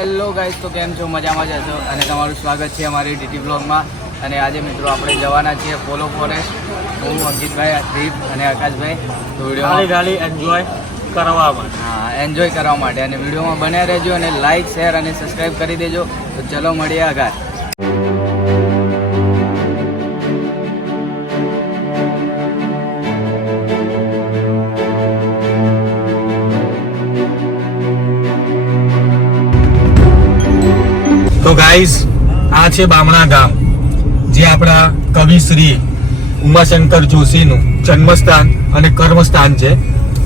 Hello guys, તો કેમ છો? મજામાં જ હશો અને તમારું સ્વાગત છે અમારી ડીટી બ્લોગમાં. અને આજે મિત્રો આપણે જવાના છીએ પોલો ફોરેસ્ટ. હું અંકિતભાઈ, દીપ અને આકાશભાઈ. તો વિડીયો એન્જોય કરવા માટે એન્જોય કરવા માટે અને વિડીયોમાં બન્યા રહેજો અને લાઇક, શેર અને સબસ્ક્રાઈબ કરી દેજો. તો ચલો મળીએ આગળ. તો ગાઈઝ, આ છે બામણા ગામ, જે આપણા કવિશ્રી ઉમાશંકર જોશીનું જન્મસ્થાન અને કર્મસ્થાન છે.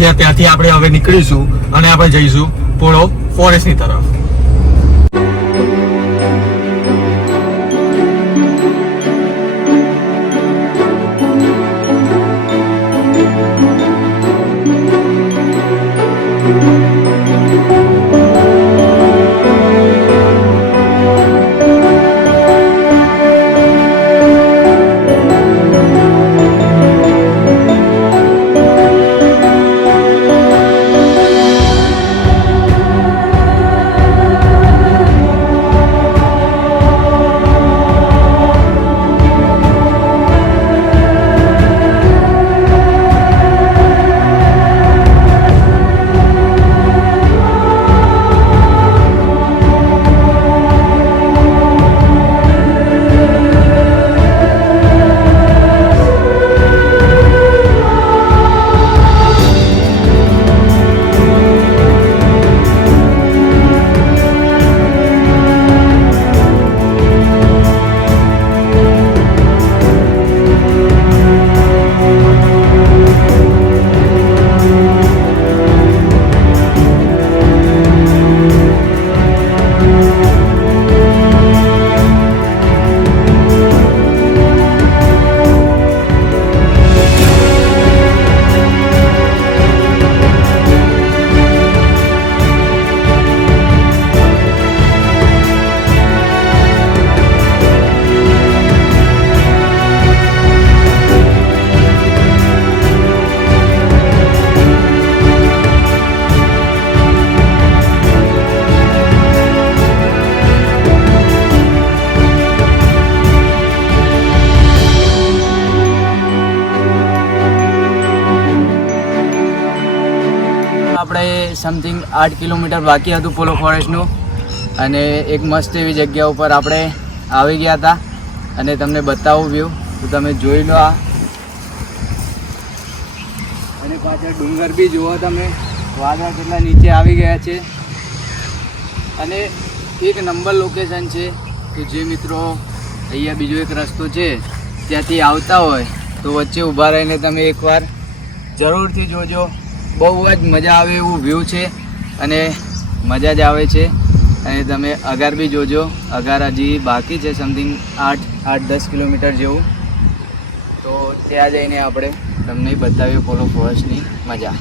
જ્યાં ત્યાંથી આપણે હવે નીકળીશું અને આપણે જઈશું પોળો ફોરેસ્ટની તરફ. આપણે સમથિંગ 8 કિલોમીટર બાકી હતું પોલો ફોરેસ્ટનું અને એક મસ્ત એવી જગ્યા ઉપર આપણે આવી ગયા હતા અને તમને બતાવું વ્યૂ. તો તમે જોઈ લો આ, અને પાછળ ડુંગર બી જુઓ તમે, વાદળ કેટલા નીચે આવી ગયા છે અને એક નંબર લોકેશન છે. તો જે મિત્રો અહીંયા બીજો એક રસ્તો છે ત્યાંથી આવતા હોય તો વચ્ચે ઊભા રહીને તમે એકવાર જરૂરથી જોજો. બહુ જ મજા આવે એવું વ્યૂ છે અને મજા જ આવે છે. અને તમે અગાર બી જોજો, અગાર હજી બાકી છે સમથિંગ 8-10 કિલોમીટર જેવું. તો ત્યાં જઈને આપણે તમને બતાવીએ પોલો ફોરેસ્ટની મજા.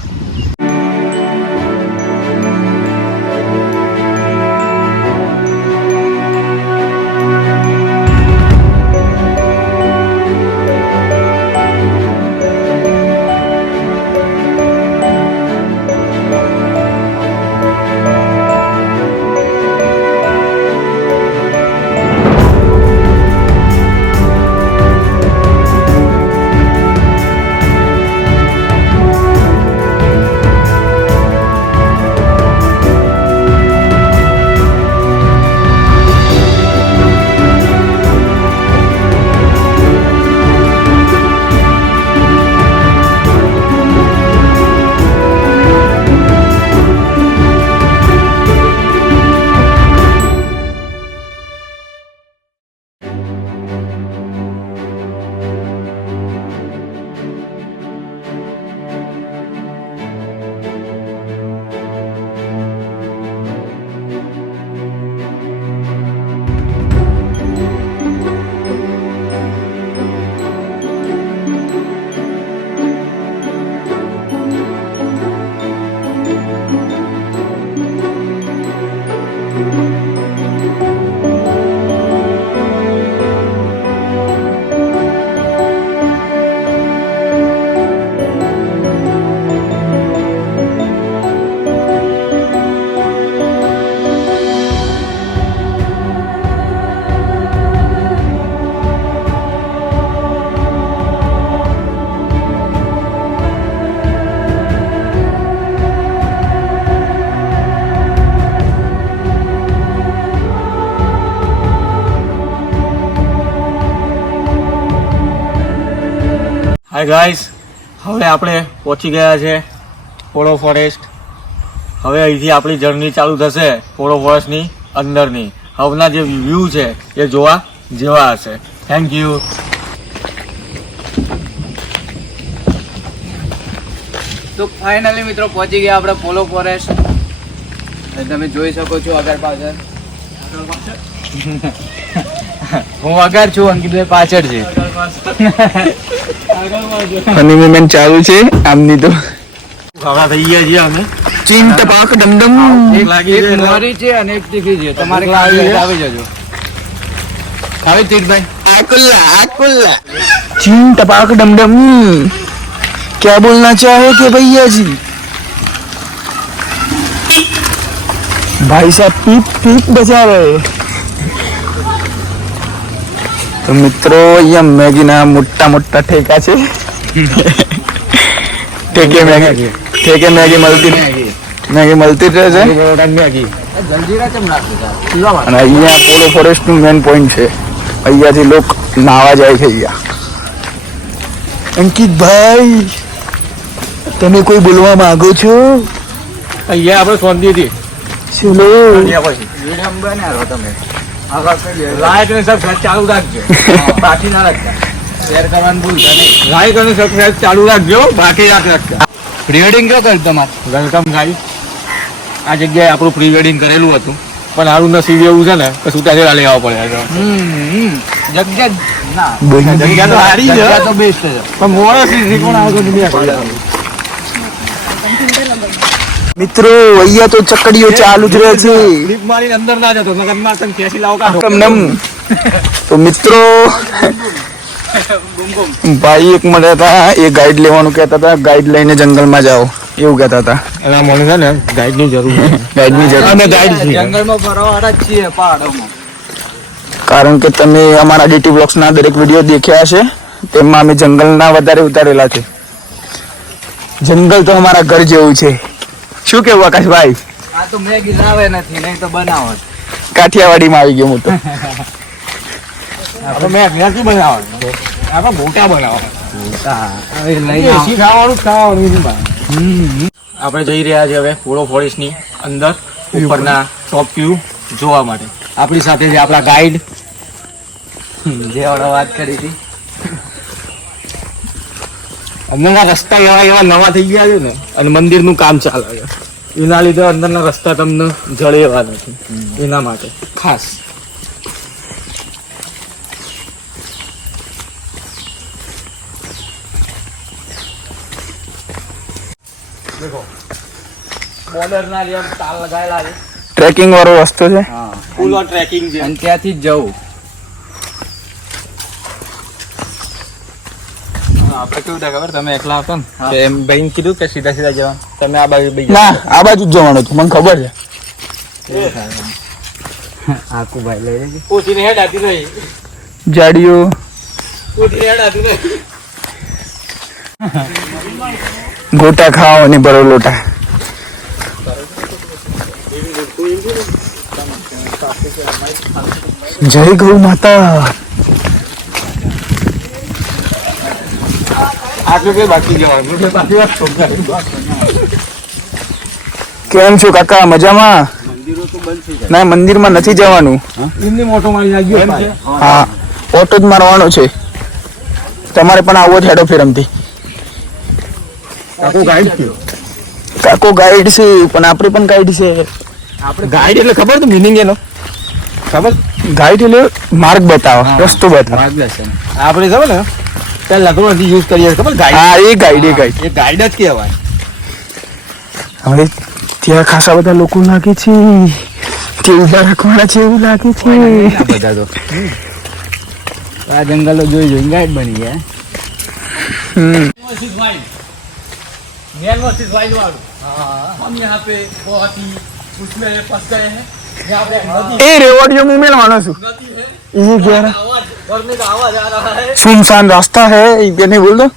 હાય ગાઈસ, હવે આપણે પહોંચી ગયા છે પોળો ફોરેસ્ટ. હવે અહીંથી આપણી જર્ની ચાલુ થશે પોળો ફોરેસ્ટની અંદરની. હવેના જે વ્યૂ છે એ જોવા જેવા હશે. Thank you. તો ફાઇનલી મિત્રો પહોંચી ગયા આપણે પોલો ફોરેસ્ટ. તમે જોઈ શકો છો આગળ પાછળ. હું આગળ છું, અંકિતભાઈ પાછળ છે. ફની મુમેન્ટ ચાલુ છે આમની તો. ઘણા થઈ ગયા છીએ અમે. ચીન ટપાક ડમડમ. એક લાગી એક છે મોરી છે અને એક તીખી છે. તમારે આવી જજો. આવી તીરભાઈ. आकुल्ला आकुल्ला चीन टपाक डमडम. क्या बोलना चाहे थे भैया जी? भाई साहब पीप पीप बजा रहे. तो મિત્રો અહીંયા મેગીના મોટા મોટા ઠેકા છે. ઠેકે મેગી મળતી રહે છે. જલ્દીરા કેમ નાખી? અને અહીંયા પોલો ફોરેસ્ટ નું મેન પોઈન્ટ છે. અહીંયાથી લોકો નાવા જાય છે. અહીંયા અંકિતભાઈ, તમે કોઈ બોલવા માંગો છો? અહીંયા આપણે શાંતિથી ચલો. વિડીયો બનાવો તમે. આગળ કરી દે. લાઈક અને સબસ્ક્રાઇબ ચાલુ રાખજો. બાકી ના રાખતા. શેર કરવાનું ભૂલતા નહીં. લાઈક અને સબસ્ક્રાઇબ ચાલુ રાખજો, બાકી રાખજો. પ્રી વેડિંગ કેવું કર્યું તમારે? Welcome guys. આ જગ્યાએ આપણું પ્રી વેડિંગ કરેલું હતું, પણ હારું નસીબ એવું છે ને કે છૂટાછેડા લેવા પડે. જગ્યા ના જગ્યા તો સારી છે, જગ્યા તો બેસ્ટ છે. પણ મોડેથી કોણ આવતો મિત્રો અહીંયા તો ચકડીઓ ચાલુ જ રહે છે. ક્લિપ મારી અંદર ના જતો નગર માં તને ખેંચી લાવો કાઢો. નમ. તો મિત્રો ભાઈ એક મળ્યા હતા, એ ગાઈડ લેવાનું કહેતા હતા. ગાઈડ લઈને જંગલમાં જાઓ એવું કહેતા હતા. એના મને છે ને ગાઈડ ની જરૂર છે. ગાઈડની જરૂર. અમે ગાઈડ છીએ. જંગલમાં ફરવાવાળા જ છીએ પહાડોમાં. કારણ કે તમે અમારા ડીટી બ્લોગ્સના દરેક વિડીયો દેખ્યા હશે, તેમાં અમે જંગલના વધારે ઉતારેલા છે. જંગલ તો અમારા ઘર જેવું છે. શું કેવું આકાશભાઈ? આ તો મેગી લાવે નથી, નહીં તો બનાવો જ. કાઠિયાવાડીમાં આવી ગયો હું તો. આપણે મેં શું બનાવવાનું? આપણે મોટા બનાવવાનું. હવે લઈને આવો. દેશી ખાવાનું ખાવાનું. આપણે જઈ રહ્યા છીએ હવે પોળો ફોરેસ્ટ ની અંદર ઉપરના ટોપ વ્યૂ જોવા માટે. આપણી સાથે છે આપણા ગાઈડ. જે હમણાં વાત કરી હતી. અંદરના રસ્તા એવા નવા થઈ ગયા છે ને, અને મંદિરનું કામ ચાલે છે. એના લીધે અંદરના રસ્તા તમને જળે એવા નથી. એના માટે ખાસ દેખો બોર્ડરના જેમ તાર લગાવેલા છે. ટ્રેકિંગ વાળો રસ્તો છે. હા. ફૂલ ઓન ટ્રેકિંગ છે. અને ત્યાંથી જ જવું. આપણે કેવું થાય ખબર? તમે એકલા હતા ને કે એમ ભાઈ કીધું કે સીધા સીધા જવાનું, તમે આ બાજુ બે ના, આ બાજુ જ જવાનું હતું, મને ખબર છે. આખું ભાઈ લઈ લેજે. પોતીને હેડ આતી નહીં. જાડીઓ પોતીને હેડ આતી નહીં. ગોટા ખાઓ અને બરો લોટા. જય ગૌ માતા. આટલું કે બાકી જવાનું છે, બાકી વાત સમજાય. કેમ છો કાકા? મજામાં? મંદિરો તો બંધ થઈ જાય. ના, મંદિરમાં નથી જવાનું. એમની મોટો મારી લાગ્યો એમ છે. હા, ઓટો જ મારવાનો છે. તમારે પણ આવો જ હેડો ફેરમથી. કાકો ગાઈડ થયો. કાકો ગાઈડ છે, પણ આપણે પણ ગાઈડ છે. આપણે ગાઈડ એટલે ખબર તો મિનિંગ એનો ખબર? ગાઈડ એટલે માર્ગ બતાવો, રસ્તો બતાવો. માર્ગદર્શન. આપણે ખબર ને પહેલા તો નથી યુઝ કરીએ ખબર ગાઈડ. હા, એ ગાઈડ, એ ગાઈડ. એ ગાઈડ જ કહેવાય. હવે ત્યાં ખાસા બધા લોકો લાગે છે. તે ઉભા રાખવાના છે એવું લાગે છે. આ બધા તો આ જંગલો જોઈ જોઈને ગાઈડ બની ગયા. હમ. मेन वर्सेस वाइल्ड वालों. हम यहाँ पे बहुत ही उसमें फंस गए हैं. यहाँ पे नदी એ રેવડિયો હું મેળવાનો છું. नदी है. ये क्या है? आवाज भरने का आवाज आ रहा है. सुनसान रास्ता है, ये नहीं बोल दो.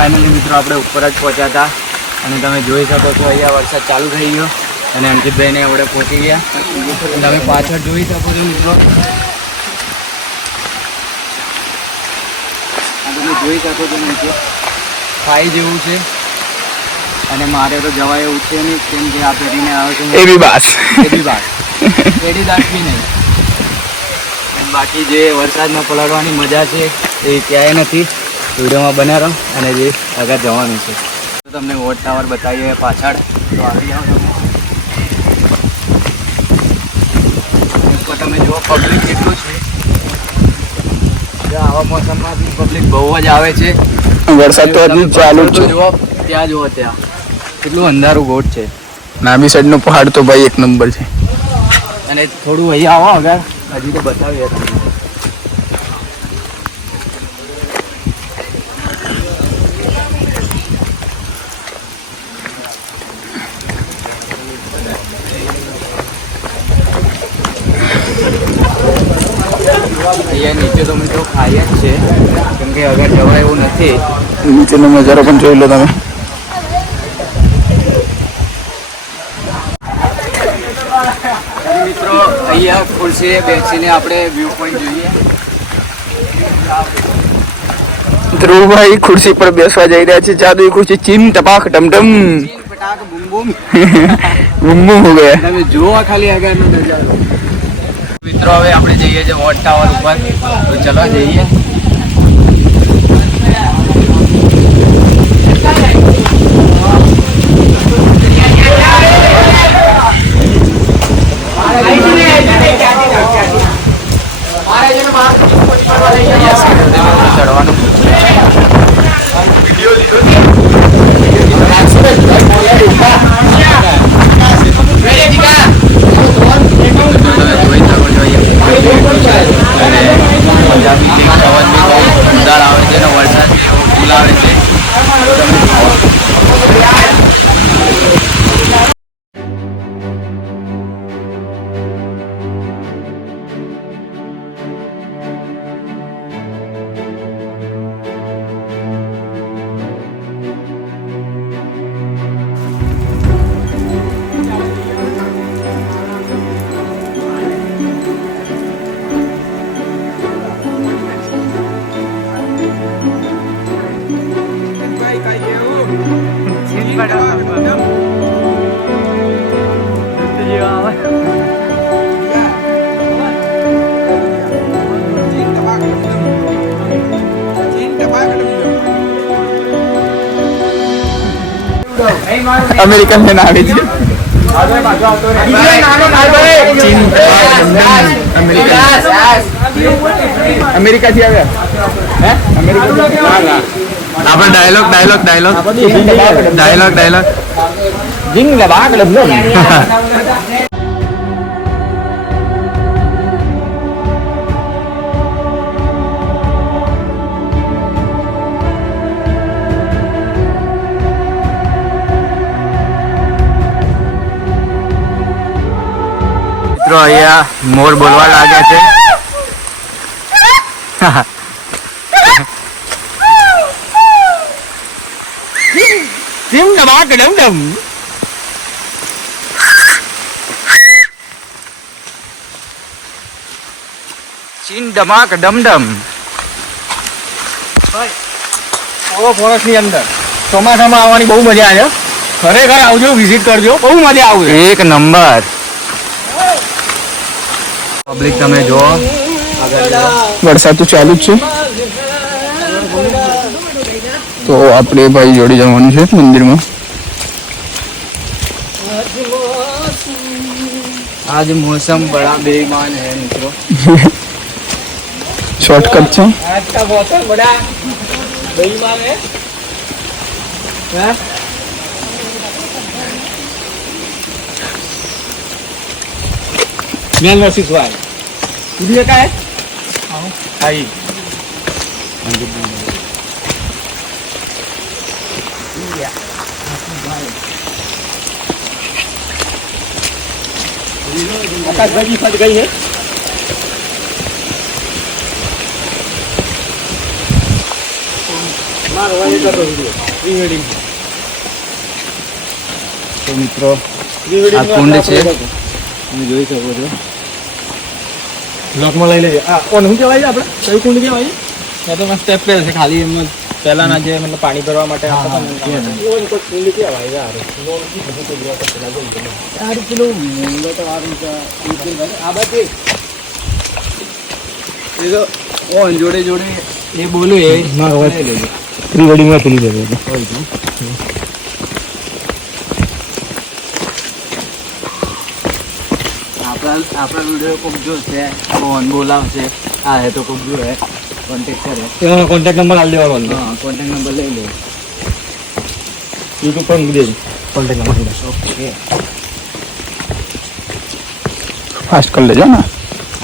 ફાઇનલી મિત્રો આપણે ઉપર જ પહોંચ્યા હતા અને તમે જોઈ શકો છો અહીંયા વરસાદ ચાલુ થઈ ગયો અને અંકિતભાઈને આપણે પહોંચી ગયા. તમે પાછળ જોઈ શકો છો મિત્રો, તમે જોઈ શકો છો નીચે ખાઈ જેવું છે અને મારે તો જવાય એવું છે નહીં કેમ કે આ પેઢીને આવે છે એ બી બાસ પેઢી બાદ પેઢી દાટ બી નહીં. બાકી જે વરસાદમાં પલળવાની મજા છે એ ક્યાંય નથી. વિડીયોમાં બન્યા રહો અને જે આગળ જવાનું છે તો તમને વોટ ટાવર બતાવીએ પાછળ, તો આવી જાઓ તમે. ઉપર તમે જુઓ પબ્લિક કેટલું છે. આવા મોસમમાં બી પબ્લિક બહુ જ આવે છે. વરસાદ તો હજી ચાલુ જ છે. જુઓ ત્યાં જુઓ ત્યાં કેટલું અંધારું ગોટ છે નાભી સાઈડ નો પહાડ તો ભાઈ એક નંબર છે. અને થોડું અહીંયા આવો આગળ હજી તો બતાવીએ તમને. અહીંયા નીચે તો મિત્રો ખાઈ જ છે કેમ કે આગળ જવાય એવું નથી. નીચેનો નજારો પણ જોઈ લો તમે. મિત્રો અહીંયા ખુરશીએ બેસીને આપણે વ્યૂ પોઈન્ટ જોઈએ. ધ્રુવભાઈ ખુરશી પર બેસવા જઈ રહ્યા છે. જાદુઈ ખુરશી ચીમ ટપાક ડમડમ ચીન પટાક બૂમ બૂમ. બૂમ બૂમ હો ગયા. તમે જુઓ ખાલી આગળનો નજારો. મિત્રો હવે આપણે જઈએ છીએ વોટ ટાવર ઉપર, તો ચલો જઈએ. ચડવાનું આવે છે અને વરસાદ ફૂલ આવે છે. અમેરિકન ને આવી છે. અમેરિકા થી આવ્યા. આપણે ડાયલોગ જીંગ લબાક ડમડમ. મિત્રો અહીંયા મોર બોલવા લાગ્યા છે. જીંગ લબાક ડમડમ. ચીન ડમાક ડમડમ. ફોરેસ્ટ ની અંદર ચોમાસામાં આવવાની બહુ મજા આવે. ખરેખર આવજો, વિઝિટ કરજો, બહુ મજા આવશે. એક નંબર. પબ્લિક તમે જુઓ. વરસાદ તો ચાલુ જ છે, તો આપણે ભાઈ જોડે જવાનું છે મંદિરમાં. आज मौसम बड़ा बेईमान है मित्रों. शॉर्टकट છે. आज का मौसम बड़ा बेईमान है. Main versus Y. ઉડીએ કા હે? આઈ. आकाशभाई फट गई है. તો મિત્રો આ કુંડ છે, તમે જોઈ શકો છો. બ્લોકમાં લઈ લેજે. ઓન શું કહેવાય આપણે કયું કુંડ કહેવાય? એ તો મસ્ત સ્ટેપ છે ખાલી એમ પહેલાના જે મતલબ પાણી ભરવા માટે કુંડ કહેવાય યાર. પેલું મૂંગો તો આ બાજુ એ તો ઓન જોડે જોડે એ બોલું એ ના હવે લઈ લેજો. પ્રી વેડિંગમાં પેલી જગ્યાએ આપણા વિડીયો કોક જોશે, ફોન બોલાવશે, આ હે તો કોક જોવે કોન્ટેક્ટ કરે. એનો કોન્ટેક્ટ નંબર આપી દેવાનો અંદર. હા, કોન્ટેક્ટ નંબર લઈ લે. યુટ્યુબ પર મૂકી દેજો કોન્ટેક્ટ નંબર. ઓકે, ફાસ્ટ કરી લેજો ને.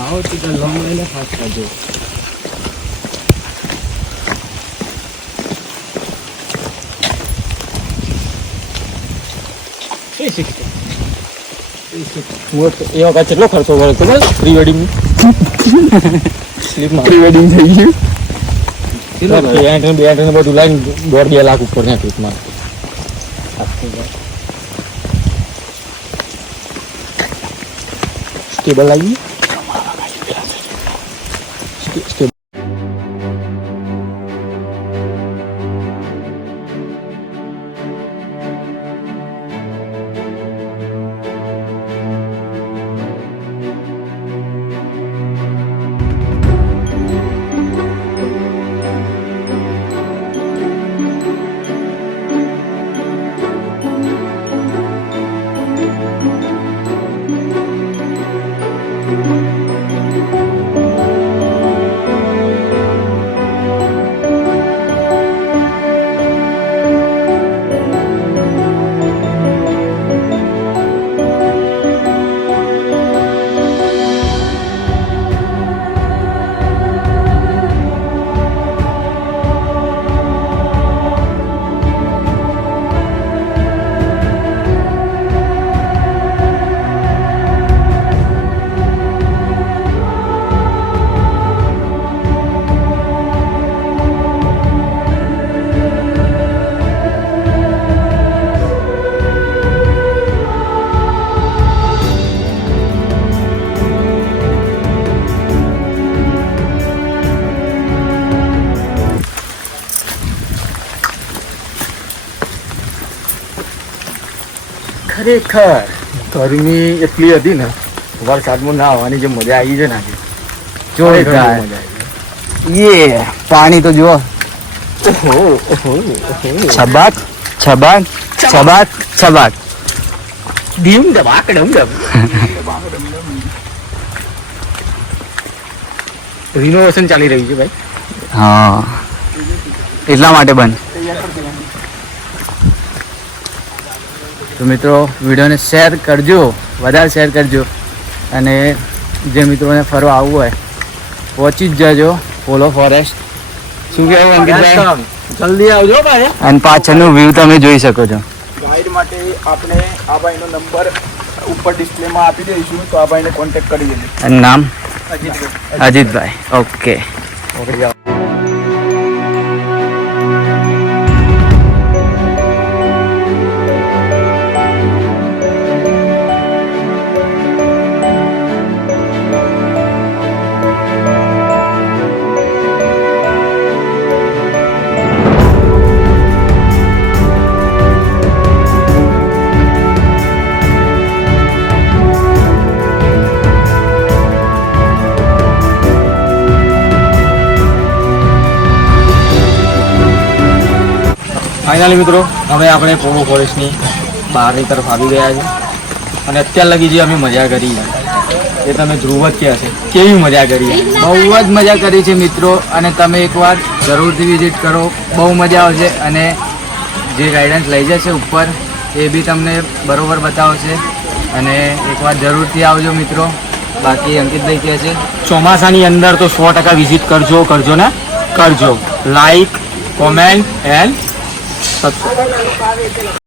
આવો તો લોંગ લઈને ફાસ્ટ કરજો. એ વખત કેટલો ખર્ચો કર્યો ખબર પ્રી વેડિંગ સ્લીપમાં? પ્રી વેડિંગ થઈ ગયું. બધું લાઈન 1.5-2 લાખ ઉપર ને ટ્રીપમાં. સ્ટેબલ આવી સ્ટેબલ. ખરેખર ગરમી એટલી હતી ને, વરસાદમાં ના આવવાની જે મજા આવી છે ને આજે, જોરદાર. મજા યે પાણી તો જુઓ. આવી. છબાક છબાક છબાક છબાક. ડીમ ડબાક ડમ ડમ. રિનોવેશન ચાલી રહ્યું છે ભાઈ. હા, એટલા માટે બંધ. તો મિત્રો વિડીયોને શેર કરજો, વધારે શેર કરજો, અને જે મિત્રોને ફરવા આવવું હોય પહોંચી જ જજો પોલો ફોરેસ્ટ. શું કહેવું અંકિતભાઈ? જલ્દી આવજો ભાઈ. અને પાછળનું વ્યૂ તમે જોઈ શકો છો. ગાઈડ માટે આપણે આ ભાઈનો નંબર ઉપર ડિસ્પ્લેમાં આપી દઈશું, તો આ ભાઈને કોન્ટેક્ટ કરી દેજો. અને નામ? Ajitbhai. Ajitbhai. Okay. Okay. Finally મિત્રો હવે આપણે પોલો ફોરેસ્ટની બહારની તરફ આવી ગયા છે, અને અત્યાર લગી જે અમે મજા કરી એ તમે ધ્રુવ જ કહે છે કેવી મજા કરી. બહુ જ મજા કરી છે મિત્રો, અને તમે એકવાર જરૂરથી વિઝિટ કરો, બહુ મજા આવશે. અને જે ગાઈડન્સ લઈ જશે ઉપર એ બી તમને બરોબર બતાવશે, અને એકવાર જરૂરથી આવજો મિત્રો. બાકી અંકિતભાઈ કહે છે ચોમાસાની અંદર તો 100% વિઝિટ કરજો ને કરજો. Like, comment and subscribe.